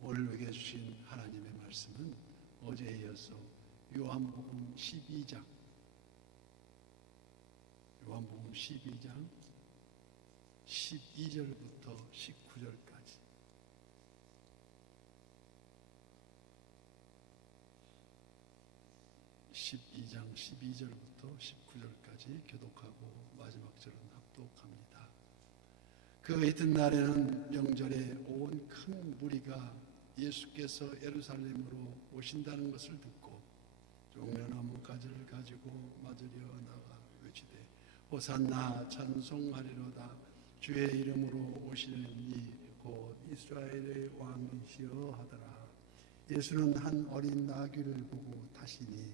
오늘 우리에게 주신 하나님의 말씀은 어제에 이어서 요한복음 12장 12절부터 19절까지 교독하고 마지막 절은 합독합니다. 그 이튿날에는 명절에 온 큰 무리가 예수께서 예루살렘으로 오신다는 것을 듣고 종려나무 가지를 가지고 맞으려 나가 외치되 호산나 찬송하리로다. 주의 이름으로 오시는 이 곧 이스라엘의 왕이시여 하더라. 예수는 한 어린 나귀를 보고 타시니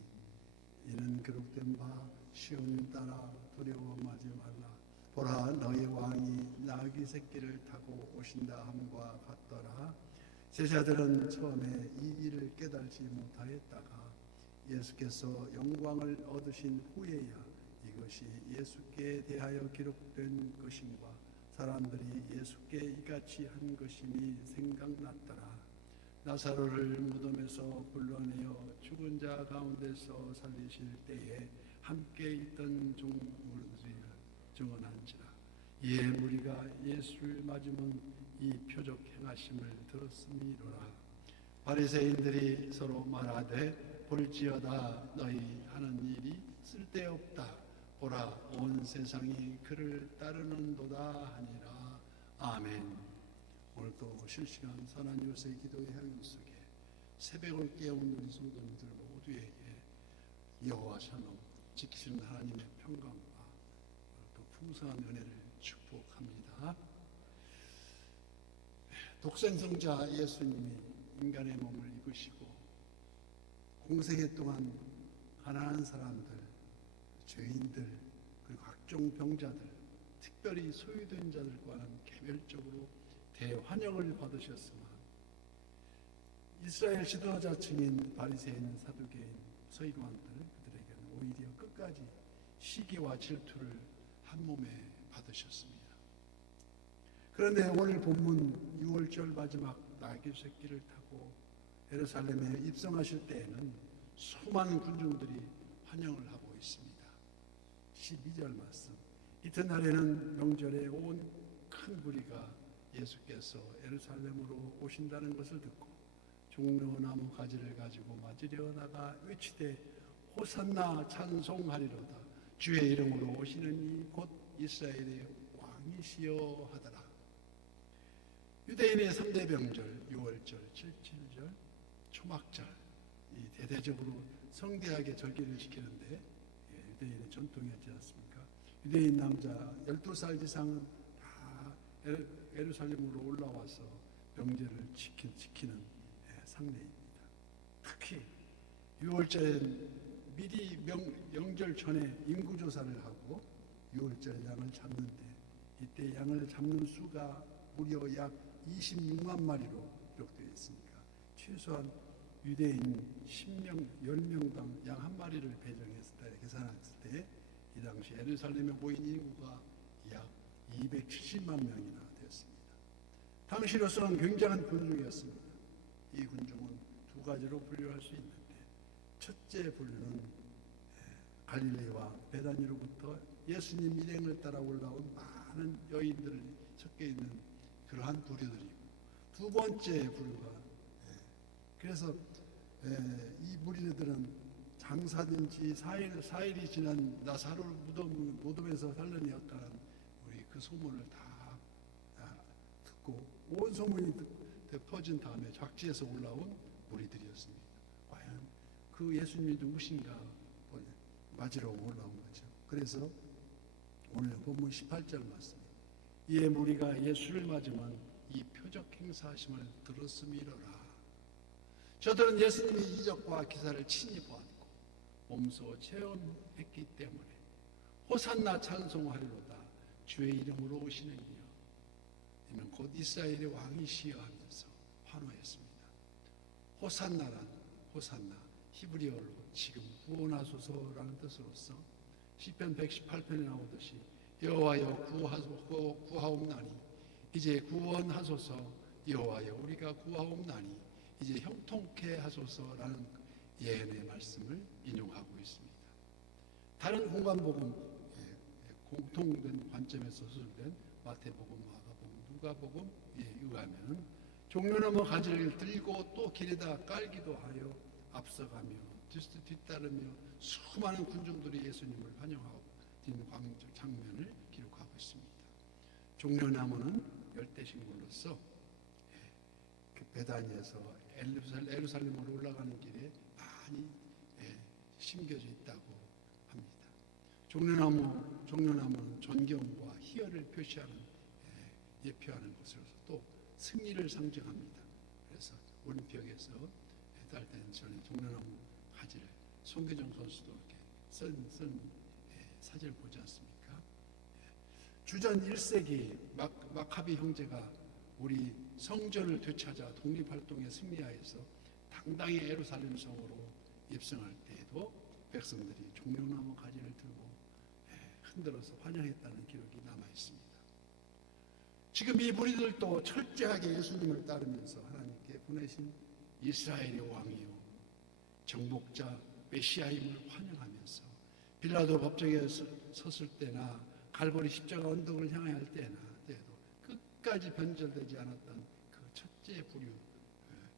이는 기록된 바 시온 따라 두려워하지 말라. 보라, 너희 왕이 나귀 새끼를 타고 오신다 함과 같더라. 제자들은 처음에 이 일을 깨달지 못하였다가 예수께서 영광을 얻으신 후에야 이것이 예수께 대하여 기록된 것인가 사람들이 예수께 이같이 한 것임이 생각났더라. 나사로를 무덤에서 불러내어 죽은 자 가운데서 살리실 때에 함께 있던 종들이 증언한지라. 이에 무리가 예수를 맞으면 이 표적 행하심을 들었음이로라. 바리새인들이 서로 말하되 볼지어다. 너희 하는 일이 쓸데없다. 보라, 온 세상이 그를 따르는도다 하니라. 아멘. 오늘도 실시간 선한 요새 기도의 향연 속에 새벽을 깨우는 우리 성도님들 모두에게 여호와 샬롬 지키시는 하나님의 평강과 또 풍성한 은혜를 축복합니다. 독생성자 예수님이 인간의 몸을 입으시고 공생애 동안 가난한 사람들, 죄인들, 그리고 각종 병자들, 특별히 소외된 자들과는 개별적으로 대환영을 받으셨으나 이스라엘 지도자층인 바리새인, 사두개인, 서기관들 그들에게는 오히려 끝까지 시기와 질투를 한 몸에 받으셨습니다. 그런데 오늘 본문 6월절 마지막 나귀 새끼를 타고 예루살렘에 입성하실 때에는 수많은 군중들이 환영을 하고 있습니다. 12절 말씀. 이튿날에는 명절에 온 큰 무리가 예수께서 예루살렘으로 오신다는 것을 듣고 종려나무 가지를 가지고 맞으려 나가 외치되 호산나 찬송하리로다. 주의 이름으로 오시는 이 곧 이스라엘의 왕이시여 하더라. 유대인의 3대 명절 6월절, 7.7절, 초막절 이 대대적으로 성대하게 절기를 지키는데 유대인의 전통이었지 않습니까? 유대인 남자 12살 이상은 다 예루살렘으로 올라와서 명절을 지키는 상례입니다. 특히 6월절엔 미리 명절 전에 인구조사를 하고 6월절 양을 잡는데 이때 양을 잡는 수가 무려 약 26만 마리로 기록되어 있으니까 최소한 유대인 10명, 10명당 양 한 마리를 배정했을 때 계산했을 때 이 당시 예루살렘에 모인 인구가 약 270만 명이나 되었습니다. 당시로서는 굉장한 군중이었습니다. 이 군중은 두 가지로 분류할 수 있는데 첫째 분류는 갈릴리와 베다니로부터 예수님 일행을 따라 올라온 많은 여인들이 섞여 있는 그러한 부류들이고 두 번째 부류가 그래서 이 무리들은 장사든지 4일이 지난 나사로 무덤에서 살려내었다는 우리 그 소문을 다 듣고 온 소문이 퍼진 다음에 각지에서 올라온 무리들이었습니다. 과연 그 예수님이 누구신가 맞으러 올라온 거죠. 그래서 오늘 본문 18절 말씀. 이에 무리가 예수를 맞으면 이 표적 행사하심을 들었음이로라. 저들은 예수님의 이적과 기사를 친히 보았고 몸소 체험했기 때문에 호산나 찬송하리로다. 주의 이름으로 오시는 이여 이는 곧 이스라엘의 왕이시여 하면서 환호했습니다. 호산나 히브리어로 지금 구원하소서라는 뜻으로서 시편 118편에 나오듯이 여호와여 구하옵나니 이제 구원하소서. 여호와여 우리가 구하옵나니 이제 형통케 하소서라는 예언의 말씀을 인용하고 있습니다. 다른 공간복음 공통된 관점에서 수술된 마태복음, 마가복음, 누가복음에 의하면 종려나무 가지를 들고 또 길에다 깔기도 하여 앞서가며 뒤따르며 수많은 군중들이 예수님을 환영하고 있는 장면을 기록하고 있습니다. 종려나무는 열대식물로서 그 베다니에서 예루살렘으로 올라가는 길에 많이 심겨져 있다고 합니다. 종려나무는 존경과 희열을 표시하는 예표하는 것으로서 또 승리를 상징합니다. 그래서 올림픽에서 메달된 저는 종려나무 가지를 송교정 선수도 이렇게 쓴 사진을 보지 않습니까? 주전 1세기 마카비 형제가 우리 성전을 되찾아 독립활동에 승리하여서 당당히 예루살렘 성으로 입성할 때에도 백성들이 종려나무 가지를 들고 흔들어서 환영했다는 기록이 남아 있습니다. 지금 이 무리들도 철저하게 예수님을 따르면서 하나님께 보내신 이스라엘의 왕이요 정복자 메시아임을 환영하면서 빌라도 법정에 섰을 때나 갈보리 십자가 언덕을 향해 할 때도 끝까지 변절되지 않았던 그 첫째 부류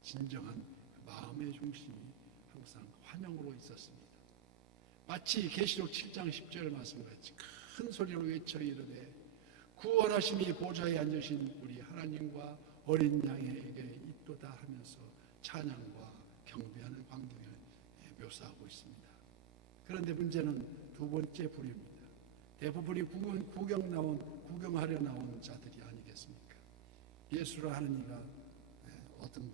진정한 마음의 중심이 항상 환영으로 있었습니다. 마치 계시록 7장 10절 말씀같이 큰 소리로 외쳐 이르되 구원하심이 보좌에 앉으신 우리 하나님과 어린 양에게 있도다 하면서 찬양과 경배하는 광경을 묘사하고 있습니다. 그런데 문제는 두 번째 부류입니다. 대부분이 구경하려 나온 자들이 아니겠습니까? 예수라 하는 이가 어떤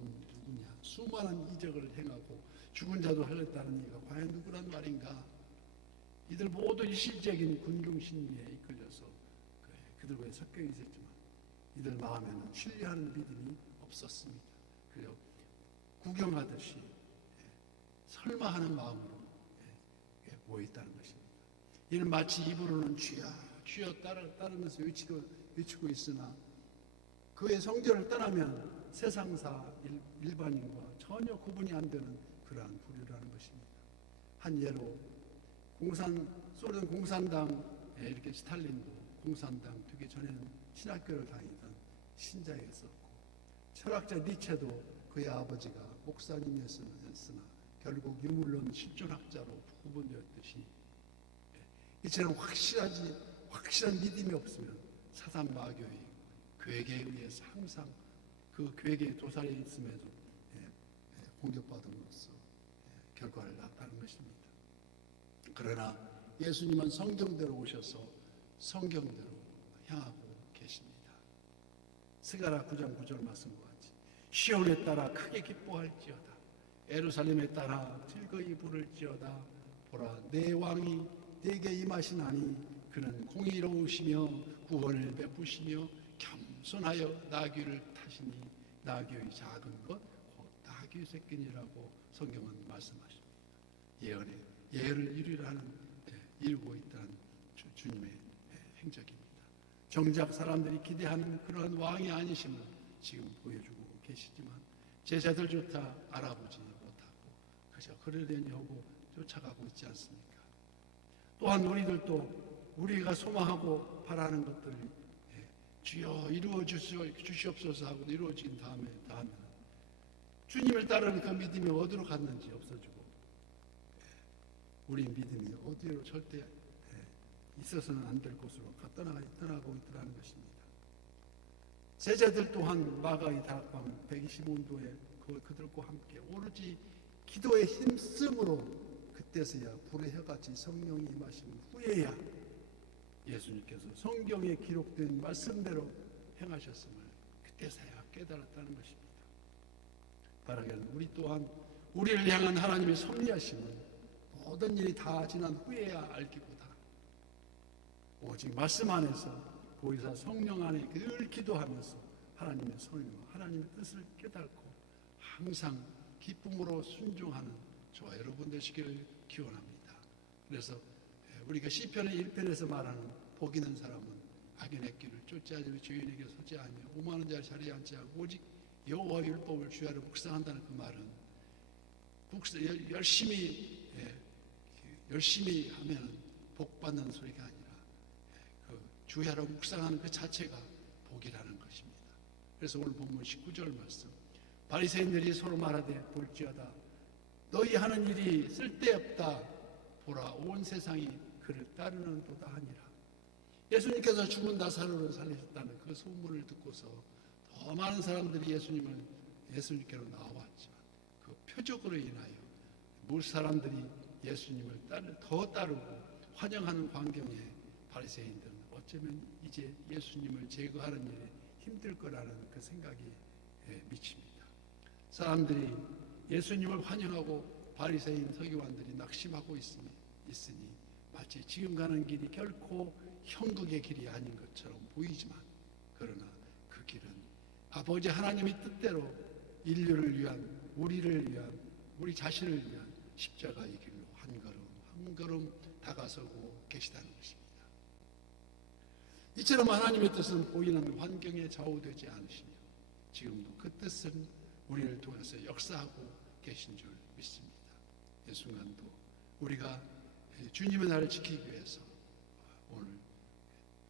누구냐? 수많은 이적을 행하고 죽은 자도 살렸다는 이가 과연 누구란 말인가? 이들 모두 일시적인 군중 심리에 이끌려서 그들과의 섞여 있었지만 이들 마음에는 신뢰하는 믿음이 없었습니다. 그리고 구경하듯이 설마 하는 마음으로 모여있다는 것입니다. 이는 마치 입으로는 주여 주여 따르면서 외치고 있으나 그의 성전을 떠나면 세상사 일반인과 전혀 구분이 안 되는 그러한 부류라는 것입니다. 한 예로 소련 공산당에 이렇게 스탈린도 공산당 되기 전에는 신학교를 다니던 신자였었고 철학자 니체도 그의 아버지가 목사님이었으나 결국 유물론 실존학자로 구분되었듯이 이처럼 확실한 믿음이 없으면 사단 마교의 괴계에 의해서 항상 그 괴계에 도살해 있음에도 공격받음으로써 결과를 낳았다는 것입니다. 그러나 예수님은 성경대로 오셔서 성경대로 향하고 계십니다. 스가랴 9장 9절 말씀과 같이 시온에 따라 크게 기뻐할지어다 예루살렘에 따라 즐거이 부를지어다 보라 내 왕이 내게 임하시나니 그는 공의로우시며 구원을 베푸시며 겸손하여 나귀를 타시니 나귀의 작은 것 곧 나귀 새끼니라고 성경은 말씀하십니다. 예언을 이루고 있다는 주님의 행적입니다. 정작 사람들이 기대하는 그러한 왕이 아니심을 지금 보여주고 계시지만 제자들조차 알아보지 못하고 그저 그러려니 하고 쫓아가고 있지 않습니까? 또한 우리들도 우리가 소망하고 바라는 것들을 주여 이루어 주시옵소서 하고 이루어진 다음에 주님을 따르는 그 믿음이 어디로 갔는지 없어지고 우리 믿음이 어디로 절대 있어서는 안 될 곳으로 떠나고 있더라는 것입니다. 제자들 또한 마가의 다락방 125인도에 그들과 함께 오로지 기도에 힘쓰므로 그때서야 불의 혀같이 성령이 임하신 후에야 예수님께서 성경에 기록된 말씀대로 행하셨음을 그때서야 깨달았다는 것입니다. 바라기는 우리 또한 우리를 향한 하나님의 섭리하심을 모든 일이 다 지난 후에야 알기보다 오직 말씀 안에서 보이사 성령 안에 늘 기도하면서 하나님의 성령, 하나님의 뜻을 깨닫고 항상 기쁨으로 순종하는 저와 여러분 되시기를 기원합니다. 그래서 우리가 시편의 1편에서 말하는 복 있는 사람은 악인의 길을 쫓아하지 죄인에게 서지 아니며 오만한 자를 자리에 앉지 않고 오직 여호와 율법을 주야로 묵상한다는 그 말은 열심히 하면 복 받는 소리가 아니라 그 주야로 묵상하는 그 자체가 복이라는 것입니다. 그래서 오늘 본문 19절 말씀, 바리새인들이 서로 말하되 볼지어다 너희 하는 일이 쓸데없다 보라 온 세상이 그를 따르는도다 하니라. 예수님께서 죽은 나사로를 살리셨다는 그 소문을 듣고서 더 많은 사람들이 예수님께로 나왔지만 그 표적으로 인하여 물 사람들이 예수님을 더 따르고 환영하는 광경에 바리새인들은 어쩌면 이제 예수님을 제거하는 일에 힘들 거라는 그 생각이 미칩니다. 사람들이 예수님을 환영하고 바리새인 서기관들이 낙심하고 있으니 마치 지금 가는 길이 결코 형국의 길이 아닌 것처럼 보이지만 그러나 그 길은 아버지 하나님의 뜻대로 인류를 위한 우리를 위한 우리 자신을 위한 십자가의 길로 한 걸음 한 걸음 다가서고 계시다는 것입니다. 이처럼 하나님의 뜻은 보이는 환경에 좌우되지 않으시며 지금도 그 뜻은 우리를 통해서 역사하고 계신 줄 믿습니다. 이 순간도 우리가 주님의 날을 지키기 위해서 오늘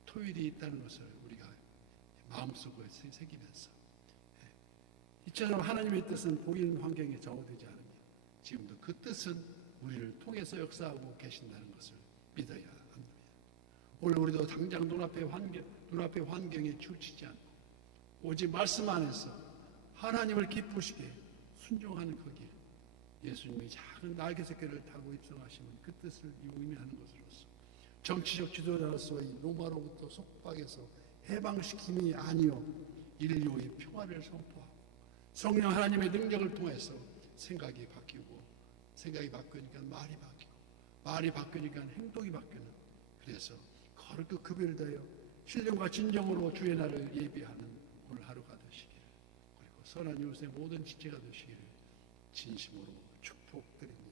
토요일이 있다는 것을 우리가 마음속에 새기면서 이처럼 하나님의 뜻은 보이는 환경에 좌우되지 않으며 지금도 그 뜻은 우리를 통해서 역사하고 계신다는 것을 믿어야 합니다. 오늘 우리도 당장 눈앞의 환경에 치우치지 않고 오직 말씀 안에서 하나님을 기쁘시게 순종하는 그 길, 예수님이 작은 날개 새끼를 타고 입성하시는 그 뜻을 의미하는 것으로서 정치적 지도자로서의 로마로부터 속박에서 해방시킴이 아니요 인류의 평화를 선포하고 성령 하나님의 능력을 통해서 생각이 바뀌고 생각이 바뀌니까 말이 바뀌니까 행동이 바뀌는 그래서 거룩히 급일되어 신령과 진정으로 주의 날을 예비하는 오늘 하루가 되시기를 그리고 선한 이웃의 모든 지체가 되시기를 진심으로 축복드립니다.